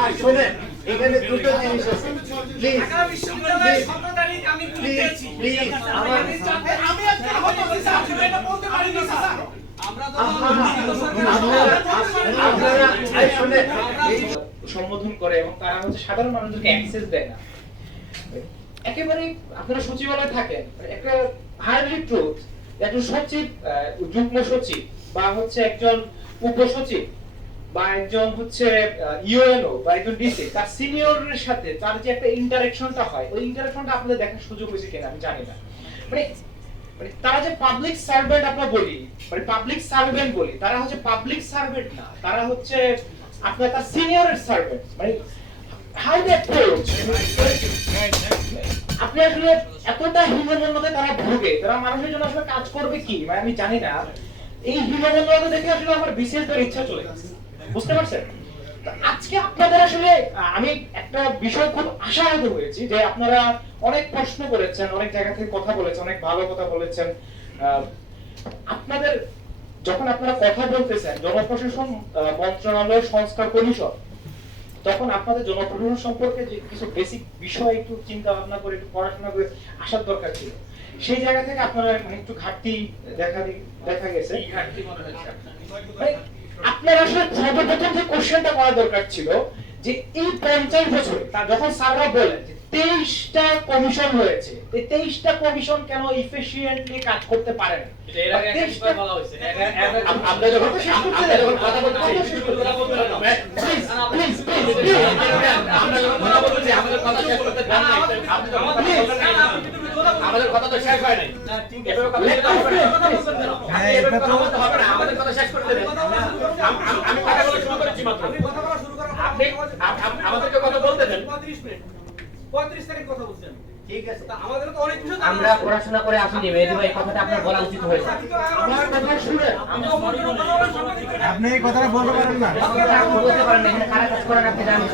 আর শোনেন এখানে দুটো জিনিস আছে। প্লিজ আমি একটা এটা বলতে স্যার। সম্বোধন করে এবং তারা হচ্ছে সাধারণ মানুষদেরকে অ্যাক্সেস দেয় না। একেবারে আপনারা সচিবালয়ে থাকেন একটা হার্ডলি ট্রুথ একজন সচিব যুগ্ম সচিব বা হচ্ছে একজন উপসচিব বা একজন হচ্ছে ইউএনও বা একজন ডিসি, তার সিনিয়রের সাথে তার যে একটা হয়, ওই আপনাদের দেখার সুযোগ হয়েছে কিনা আমি জানি না। মানে মানে তারা যে পাবলিক সার্ভেন্ট আমরা বলি মানে পাবলিক সার্ভেন্ট বলি, তারা হচ্ছে পাবলিক সার্ভেন্ট না, তারা হচ্ছে আপনার তার সিনিয়রের সার্ভেন্ট মানে আপনি আসলে এতটা হীনমন্যতায় তারা ভোগে, তারা মানুষের জন্য আসলে কাজ করবে কি? মানে আমি জানি না। এই হীনমন্যতা দেখে আসলে আমার বিশেষ ইচ্ছা চলে গেছে। বুঝতে পারছেন? আজকে আপনাদের আসলে আমি একটা বিষয় খুব আশাহত হয়েছি যে আপনারা অনেক প্রশ্ন করেছেন অনেক জায়গা থেকে কথা বলেছেন অনেক ভালো কথা বলেছেন। আপনাদের যখন আপনারা কথা বলতেছেন জনপ্রশাসন মন্ত্রণালয় সংস্কার কমিশন তখন আপনাদের জনপ্রশাসন সম্পর্কে যে কিছু বেসিক বিষয় একটু চিন্তা ভাবনা করে একটু পড়াশোনা করে আসার দরকার ছিল। সেই জায়গা থেকে আপনারা একটু ঘাটতি দেখা দেখা গেছে। মানে আপনার আসলে সর্বপ্রথম যে কোশ্চেনটা করা দরকার ছিল যে এই পঞ্চাশ বছরে তা যখন স্যাররা বলেন যে তেইশটা কমিশন হয়েছে এই তেইশটা কমিশন কেন ইফিসিয়েন্টলি কাজ করতে পারে না আমরা যখন যখন কথা আমরা কথা আমাদের কথা শেষ করতে আমাদের তো শেষ হয় নাই। এভাবে কথা বলতে হবে না। আপনি এভাবে কথা বলতে হবে না, আমাদের কথা শেষ করতে দেন। আম- আম- আমি কথা বলা শুরু করেছি মাত্র। আমি কথা বলা শুরু করার আপনি আম- আম- আমাদেরকে কথা বলতে দেন। 35 মিনিট 35 সেকেন্ড কথা বলছি আমি। ঠিক আছে আমাদের তো অনেক কিছু আমরা পড়াশোনা করে আসিনি মেহেদি ভাই কথাটা আপনার বলা উচিত হয়েছে। আমার- কথা শুনে। আপনি এই কথাটা বলতে পারেন না। আপনি বলতে পারেন না কারা কাজ করেন আপনি জানেন।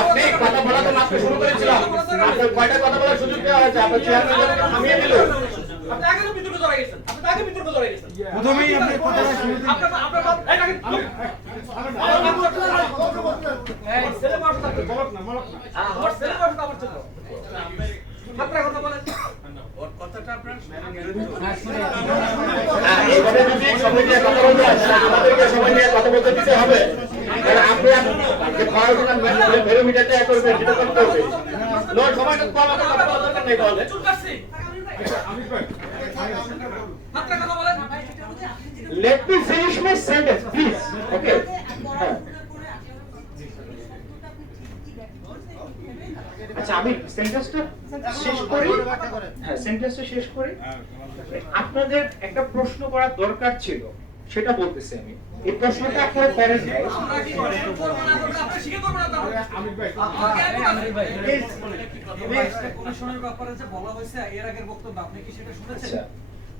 আপনি কথা বলা তো মাত্র শুরু করেছিলাম। আপনার কয়টা কথা বলার সুযোগ দেওয়া হয়েছে? আপনার চেয়ারম্যান থামিয়ে দিল। আপনি আগে তো বিতর্ক জড়াই গেছেন। আপনি আগে বিতর্ক জড়াই গেছেন। প্রথমেই আপনি কথাটা শুরুতে আপনার- আপনার এই দেখেন, এই, ছেলে মানুষ বলক না, বলক না। আমার ছেলে মানুষ তো আমার ছেলে। আপনার কথা বলেন। হ্যাঁ, এইভাবে যদি সবাই নিয়ে কথা বলতে হয়, তাহলে আমাদেরকে সবাই নিয়ে কথা বলতে দিতে হবে আপনি ভেরোমিটারটা এক করবেন সেটা করতে হবে নো সময়টা কম আমাদের কথা বলার দরকার নেই তাহলে। আপনার। Let me finish my sentence please okay আচ্ছা আমি সেন্টেন্সটা শেষ করি? হ্যাঁ সেন্টেন্সটা শেষ করি। আপনাদের একটা প্রশ্ন করার দরকার ছিল সেটা বলতেছি আমি। এই প্রশ্নটা আপনারা করেন কমিশনের ব্যাপারে যে বলা হয়েছে এর আগের বক্তব্য আপনি কি সেটা শুনেছেন?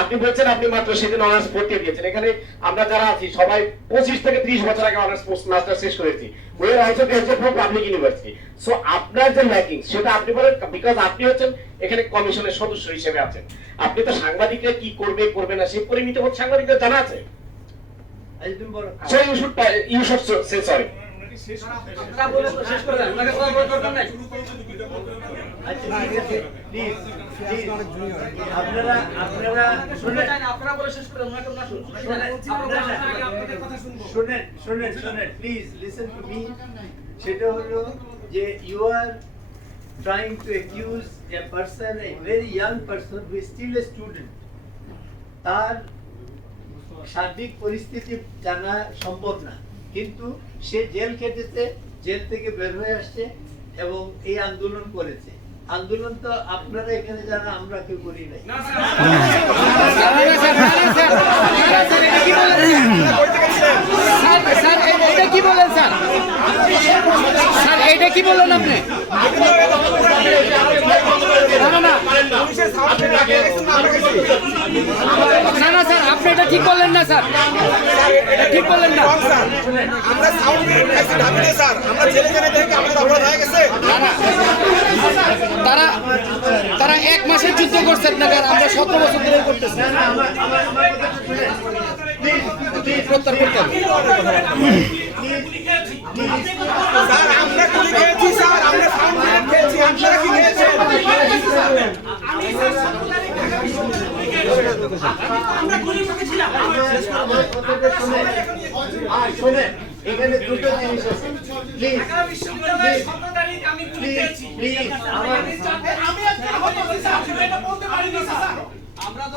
আপনি বলছেন আপনি মাত্র সেদিন অনার্স পড়তে দিয়েছেন। এখানে আমরা যারা আছি, সবাই পঁচিশ থেকে ত্রিশ বছর আগে অনার্স মাস্টার শেষ করেছি। Also from public university so আপনার যে ল্যাকিং সেটা আপনি বলেন বিকজ আপনি হচ্ছেন এখানে কমিশনের সদস্য হিসেবে আছেন। আপনি তো সাংবাদিকরা কি করবে করবে না, সে পরিমিত হচ্ছে সাংবাদিকদের জানা আছে? তো, শেষ করে আপনারা আপনারা আপনারা বলে শেষ করে ওনাকে। শুনেন শুনেন শুনেন প্লিজ লিসেন টু মি সেটা হলো যে you are trying to accuse a person a very young person who still a student তার সার্বিক পরিস্থিতি জানা সম্ভব না। কিন্তু সে জেল খেটেছে জেল থেকে বের হয়ে আসছে এবং এই আন্দোলন করেছে। আন্দোলন তো আপনারা এখানে যারা আমরা কেউ করি নাই না, স্যার, স্যার এটা কি বলেন স্যার স্যার এটা কি বললেন আপনি না না না না না স্যার আপনি এটা ঠিক করলেন না স্যার এটা ঠিক করলেন না আমরা সাউন্ড স্যার আমরা জেলে জেলে দেখে আমাদের অপরাধ হয়ে গেছে তারা তারা এক মাসের যুদ্ধ করছে আপনাকে আর আমরা সতেরো বছর ধরে করতেছি। না, না, আমার আমার আমার কথা শুনে প্লিজ প্লিজ প্রত্যাহার করতে হবে। স্যার আমরা গুলি খেয়েছি স্যার? আমরা সাউন্ড খেয়েছি। আপনারা কি খেয়েছেন? আমার কথাটা শুনে আর শুনে এখানে দুটো জিনিস আছে। ঢাকা বিশ্ববিদ্যালয়ের সতেরো তারিখ আমি গুলি খেয়েছি আমি আজকে আহত হয়েছি এটা বলতে পারিনি স্যার আপনারা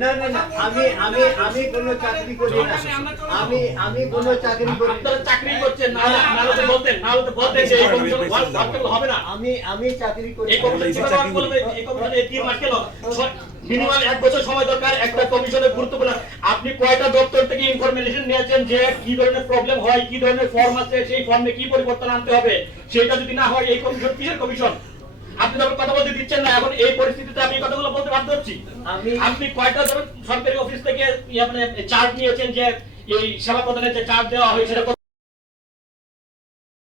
না না না আমি আমি আমি কোনো চাকরি করি না। আমি আমি কোনো চাকরি করি আপনারা চাকরি করছেন না নাহলে তো বলতেন নাহলে তো বলতেন এই কমিশন ওয়ার্ক হবে না। আমি আমি চাকরি করি এই কমিশন ওয়ার্ক করবে এই কমিশনে এই তিন মাস গেল মিনিমাম এক বছর সময় দরকার একটা কমিশনের গুরুত্বপূর্ণ। আপনি কয়টা দপ্তর থেকে ইনফরমেশন নিয়েছেন যে কি ধরনের প্রবলেম হয় কি ধরনের ফর্ম আছে সেই ফর্মে কি পরিবর্তন আনতে হবে? সেটা যদি না হয় এই কমিশন কিসের কমিশন? আপনি যখন কথা বলতে দিচ্ছেন না এখন এই পরিস্থিতিতে আমি কথাগুলো বলতে বাধ্য হচ্ছি। আপনি কয়টা ধরুন সরকারি অফিস থেকে ইয়ে মানে চার্জ নিয়েছেন যে এই সেবা প্রদানের যে চার্জ দেওয়া হয় সেটা